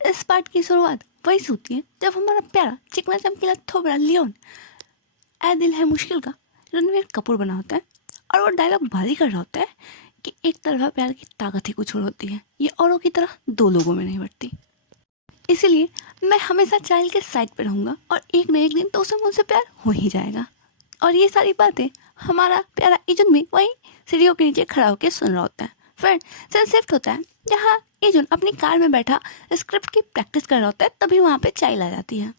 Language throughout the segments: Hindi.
इस पार्ट की शुरुआत वही से होती है जब हमारा प्यारा चिकना चमकीला थोबड़ा लियोन ऐ दिल है मुश्किल का रणवीर कपूर बना होता है और वो डायलॉग भारी कर रहा होता है कि एक तरफा प्यार की ताकत ही कुछ और होती है, ये औरों की तरह दो लोगों में नहीं बढ़ती। इसीलिए मैं हमेशा चाइल्ड के साइड पर रहूँगा और एक न एक दिन तो उसे मुझसे प्यार हो ही जाएगा। और ये सारी बातें हमारा प्यारा इजुन भी वहीं सीढ़ियों के नीचे खड़ा होकर सुन रहा होता है। फिर सीन शिफ्ट होता है जहाँ इजुन अपनी कार में बैठा स्क्रिप्ट की प्रैक्टिस कर रहा होता है, तभी वहाँ पे चाइल्ड आ जाती है।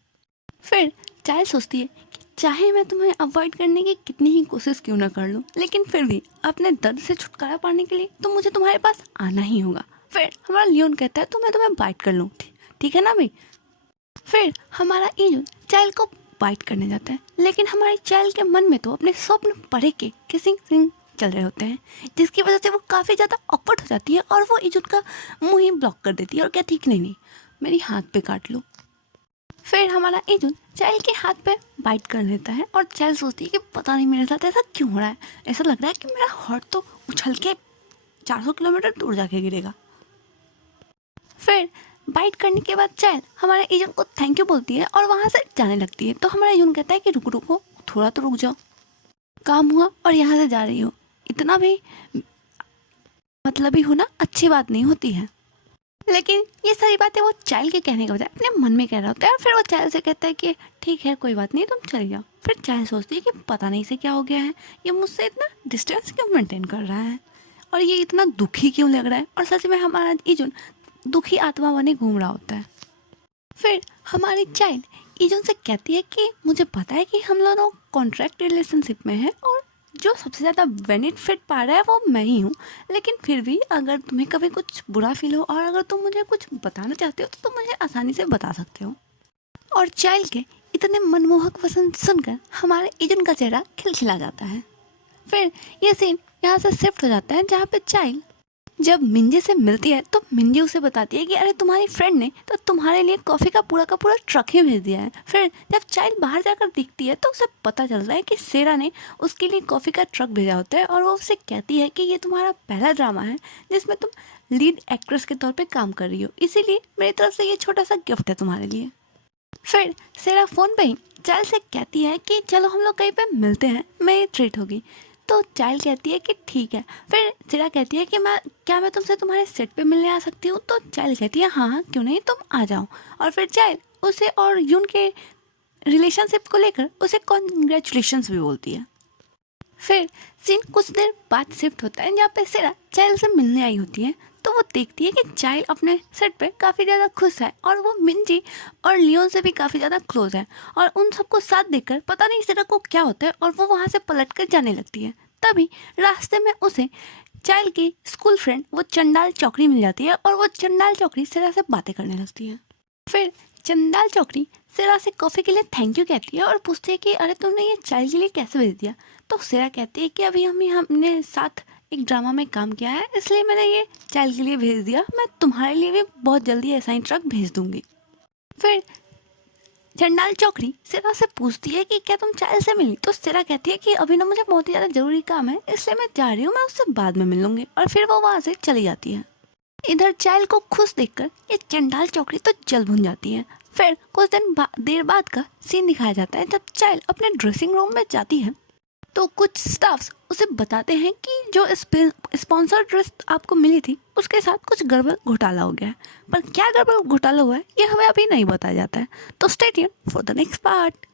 फिर चाइल्ड सोचती है कि चाहे मैं तुम्हें अवॉइड करने की कितनी ही कोशिश क्यों ना कर लूँ, लेकिन फिर भी अपने दर्द से छुटकारा पाने के लिए तो मुझे तुम्हारे पास आना ही होगा। फिर हमारा लियोन कहता है तो मैं तुम्हें बाइट कर लूँ, ठीक है ना भाई। फिर हमारा इजुन चाइल्ड को बाइट करने जाता है, लेकिन हमारी चाइल्ड के मन में तो अपने स्वप्न पढ़े के किसिंग सीन चल रहे होते हैं, जिसकी वजह से वो काफ़ी ज़्यादा ऑकवर्ड हो जाती है और वो इजुन का मुंह ही ब्लॉक कर देती है और कहती है कि नहीं मेरी हाथ पे काट लो। फिर हमारा इजुन चाइल्ड के हाथ पे बाइट कर लेता है और चाइल्ड सोचती है कि पता नहीं मेरे साथ ऐसा क्यों हो रहा है, ऐसा लग रहा है कि मेरा हार्ट तो उछल के 400 किलोमीटर दूर जाके गिरेगा। फिर बाइट करने के बाद चाइल्ड हमारे इजुन को थैंक यू बोलती है और वहाँ से जाने लगती है। तो हमारा इजुन कहता है कि रुको थोड़ा तो रुक जाओ, काम हुआ और यहाँ से जा रही हो, इतना भी मतलब ही होना अच्छी बात नहीं होती है। लेकिन ये सारी बातें वो चाइल्ड के कहने के बजाय अपने मन में कह रहा होता है और फिर वो चाइल्ड से कहता है कि ठीक है कोई बात नहीं तुम चले जाओ। फिर चाइल्ड सोचती है कि पता नहीं इसे क्या हो गया है, ये मुझसे इतना डिस्टेंस क्यों मेंटेन कर रहा है और ये इतना दुखी क्यों लग रहा है, और सच में हमारा इजुन दुखी आत्मा बने घूम रहा होता है। फिर हमारी चाइल्ड इजुन से कहती है कि मुझे पता है कि हम लोग कॉन्ट्रैक्ट रिलेशनशिप में हैं और जो सबसे ज़्यादा बेनिफिट पा रहा है वो मैं ही हूँ, लेकिन फिर भी अगर तुम्हें कभी कुछ बुरा फील हो और अगर तुम मुझे कुछ बताना चाहते हो तो तुम मुझे आसानी से बता सकते हो। और चाइल्ड के इतने मनमोहक वचन सुनकर हमारे इजुन का चेहरा खिलखिला जाता है। फिर ये सीन यहाँ से शिफ्ट हो जाता है जहाँ पे चाइल्ड जब मिंजे से मिलती है तो मिंजे उसे बताती है कि अरे तुम्हारी फ्रेंड ने तो तुम्हारे लिए कॉफ़ी का पूरा ट्रक ही भेज दिया है। फिर जब चाइल्ड बाहर जाकर दिखती है तो उसे पता चलता है कि सेरा ने उसके लिए कॉफ़ी का ट्रक भेजा होता है और वो उसे कहती है कि ये तुम्हारा पहला ड्रामा है जिसमें तुम लीड एक्ट्रेस के तौर पर काम कर रही हो, इसीलिए मेरी तरफ से ये छोटा सा गिफ्ट है तुम्हारे लिए। फिर सेरा फ़ोन पर ही चाइल्ड से कहती है कि चलो हम लोग कहीं पर मिलते हैं, मेरी ट्रीट होगी। तो चाइल्ड कहती है कि ठीक है। फिर सेरा कहती है कि मैं तुमसे तुम्हारे सेट पे मिलने आ सकती हूँ। तो चाइल्ड कहती है हाँ क्यों नहीं, तुम आ जाओ। और फिर चाइल्ड उसे और यून के रिलेशनशिप को लेकर उसे कॉन्ग्रेचुलेशंस भी बोलती है। फिर सीन कुछ देर बाद शिफ्ट होता है जहाँ पे सेरा चाइल्ड से मिलने आई होती है। तो वो देखती है कि चाइल्ड अपने सेट पे काफ़ी ज़्यादा खुश है और वो मिंजी और लियोन से भी काफ़ी ज़्यादा क्लोज है और उन सबको साथ देखकर पता नहीं सेरा को क्या होता है और वो वहाँ से पलट कर जाने लगती है। तभी रास्ते में उसे चाइल्ड की स्कूल फ्रेंड वो चंडाल चौकड़ी मिल जाती है और वो चंडाल चौकड़ी सेरा से बातें करने लगती है। फिर चंडाल चौकड़ी सेरा से कॉफ़ी के लिए थैंक यू कहती है और पूछती है कि अरे तुमने ये चाइल्ड के लिए कैसे भेज दिया। तो सेरा कहती है कि अभी हमने साथ एक ड्रामा में काम किया है, इसलिए मैंने ये चाइल्ड के लिए भेज दिया, मैं तुम्हारे लिए भी बहुत जल्दी ऐसा ही ट्रक भेज दूंगी। फिर चंडाल चौकड़ी सेरा से पूछती है कि क्या तुम चाइल्ड से मिली। तो सेरा कहती है कि अभी ना मुझे बहुत ही ज़्यादा ज़रूरी काम है, इसलिए मैं जा रही हूँ, मैं उससे बाद में मिल लूँगी। और फिर वो वहाँ से चली जाती है। इधर चाइल्ड को खुश देखकर ये चंडाल चौकड़ी तो जल भुन जाती है। फिर कुछ देर बाद का सीन दिखाया जाता है जब चाइल्ड अपने ड्रेसिंग रूम में जाती है तो कुछ स्टाफ्स उसे बताते हैं कि जो स्पॉन्सर ड्रेस आपको मिली थी उसके साथ कुछ गड़बड़ घोटाला हो गया है, पर क्या गड़बड़ घोटाला हुआ है ये हमें अभी नहीं बताया जाता है। तो stay tuned for the next part.